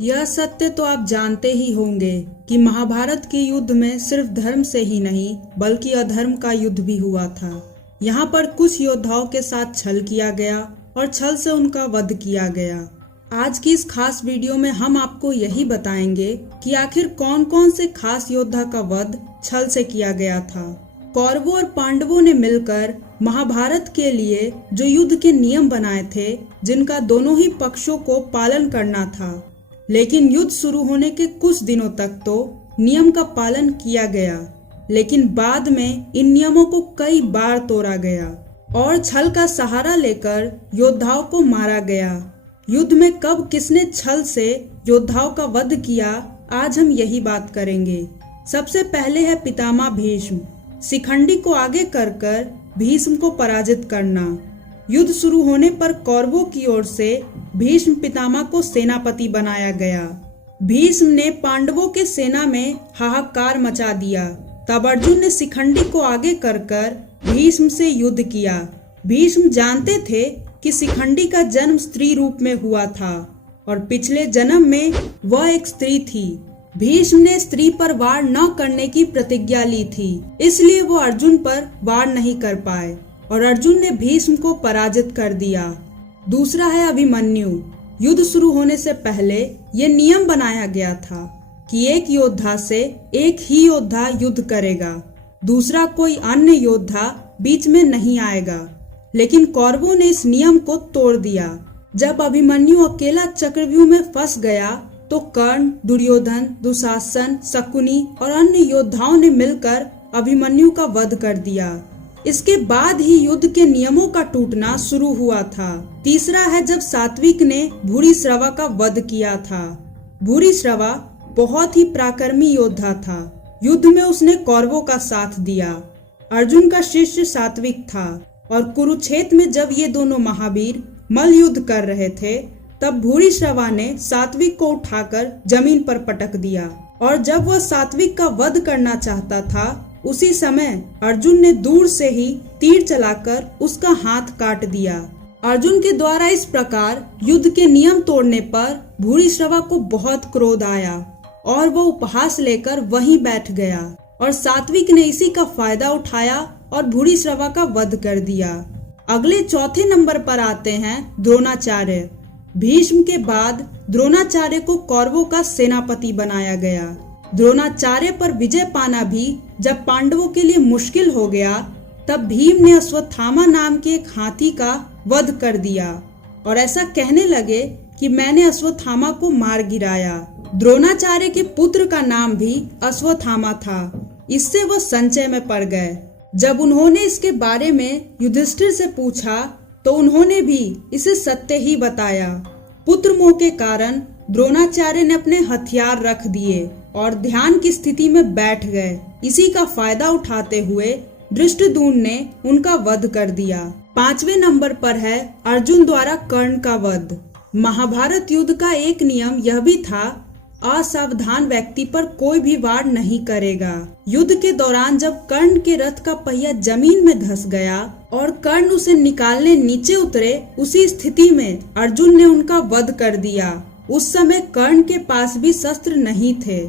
यह सत्य तो आप जानते ही होंगे कि महाभारत के युद्ध में सिर्फ धर्म से ही नहीं बल्कि अधर्म का युद्ध भी हुआ था। यहाँ पर कुछ योद्धाओं के साथ छल किया गया और छल से उनका वध किया गया। आज की इस खास वीडियो में हम आपको यही बताएंगे कि आखिर कौन कौन से खास योद्धा का वध छल से किया गया था। कौरवों और पांडवों ने मिलकर महाभारत के लिए जो युद्ध के नियम बनाए थे, जिनका दोनों ही पक्षों को पालन करना था, लेकिन युद्ध शुरू होने के कुछ दिनों तक तो नियम का पालन किया गया, लेकिन बाद में इन नियमों को कई बार तोड़ा गया और छल का सहारा लेकर योद्धाओं को मारा गया। युद्ध में कब किसने छल से योद्धाओं का वध किया, आज हम यही बात करेंगे। सबसे पहले है पितामह भीष्म। शिखंडी को आगे कर भीष्म को पराजित करना। युद्ध शुरू होने पर कौरवों की ओर से भीष्म पितामह को सेनापति बनाया गया। भीष्म ने पांडवों के सेना में हाहाकार मचा दिया। तब अर्जुन ने शिखंडी को आगे कर भीष्म से युद्ध किया। भीष्म जानते थे कि शिखंडी का जन्म स्त्री रूप में हुआ था और पिछले जन्म में वह एक स्त्री थी। भीष्म ने स्त्री पर वार न करने की प्रतिज्ञा ली थी, इसलिए वो अर्जुन पर वार नहीं कर पाए और अर्जुन ने भीष्म को पराजित कर दिया। दूसरा है अभिमन्यु। युद्ध शुरू होने से पहले ये नियम बनाया गया था कि एक योद्धा से एक ही योद्धा युद्ध करेगा, दूसरा कोई अन्य योद्धा बीच में नहीं आएगा। लेकिन कौरवों ने इस नियम को तोड़ दिया। जब अभिमन्यु अकेला चक्रव्यूह में फंस गया तो कर्ण, दुर्योधन, दुशासन, शकुनी और अन्य योद्धाओं ने मिलकर अभिमन्यु का वध कर दिया। इसके बाद ही युद्ध के नियमों का टूटना शुरू हुआ था। तीसरा है जब सात्विक ने भूरिश्रवा का वध किया था। भूरिश्रवा बहुत ही पराक्रमी योद्धा था। युद्ध में उसने कौरवों का साथ दिया। अर्जुन का शिष्य सात्विक था और कुरुक्षेत्र में जब ये दोनों महावीर मल्ल युद्ध कर रहे थे, तब भूरिश्रवा ने सात्विक को उठाकर जमीन पर पटक दिया और जब वह सात्विक का वध करना चाहता था, उसी समय अर्जुन ने दूर से ही तीर चलाकर उसका हाथ काट दिया। अर्जुन के द्वारा इस प्रकार युद्ध के नियम तोड़ने पर भूरिश्रवा को बहुत क्रोध आया और वो उपहास लेकर वहीं बैठ गया और सात्विक ने इसी का फायदा उठाया और भूरिश्रवा का वध कर दिया। अगले चौथे नंबर पर आते हैं द्रोणाचार्य। भीष्म के बाद द्रोणाचार्य को कौरवों का सेनापति बनाया गया। द्रोणाचार्य पर विजय पाना भी जब पांडवों के लिए मुश्किल हो गया, तब भीम ने अश्वत्थामा नाम के एक हाथी का वध कर दिया और ऐसा कहने लगे कि मैंने अश्वत्थामा को मार गिराया। द्रोणाचार्य के पुत्र का नाम भी अश्वत्थामा था। इससे वह संचय में पड़ गए। जब उन्होंने इसके बारे में युधिष्ठिर से पूछा तो उन्होंने भी इसे सत्य ही बताया। पुत्र मोह के कारण द्रोणाचार्य ने अपने हथियार रख दिए और ध्यान की स्थिति में बैठ गए। इसी का फायदा उठाते हुए धृष्टद्युम्न ने उनका वध कर दिया। पांचवें नंबर पर है अर्जुन द्वारा कर्ण का वध। महाभारत युद्ध का एक नियम यह भी था, असावधान व्यक्ति पर कोई भी वार नहीं करेगा। युद्ध के दौरान जब कर्ण के रथ का पहिया जमीन में धंस गया और कर्ण उसे निकालने नीचे उतरे, उसी स्थिति में अर्जुन ने उनका वध कर दिया। उस समय कर्ण के पास भी शस्त्र नहीं थे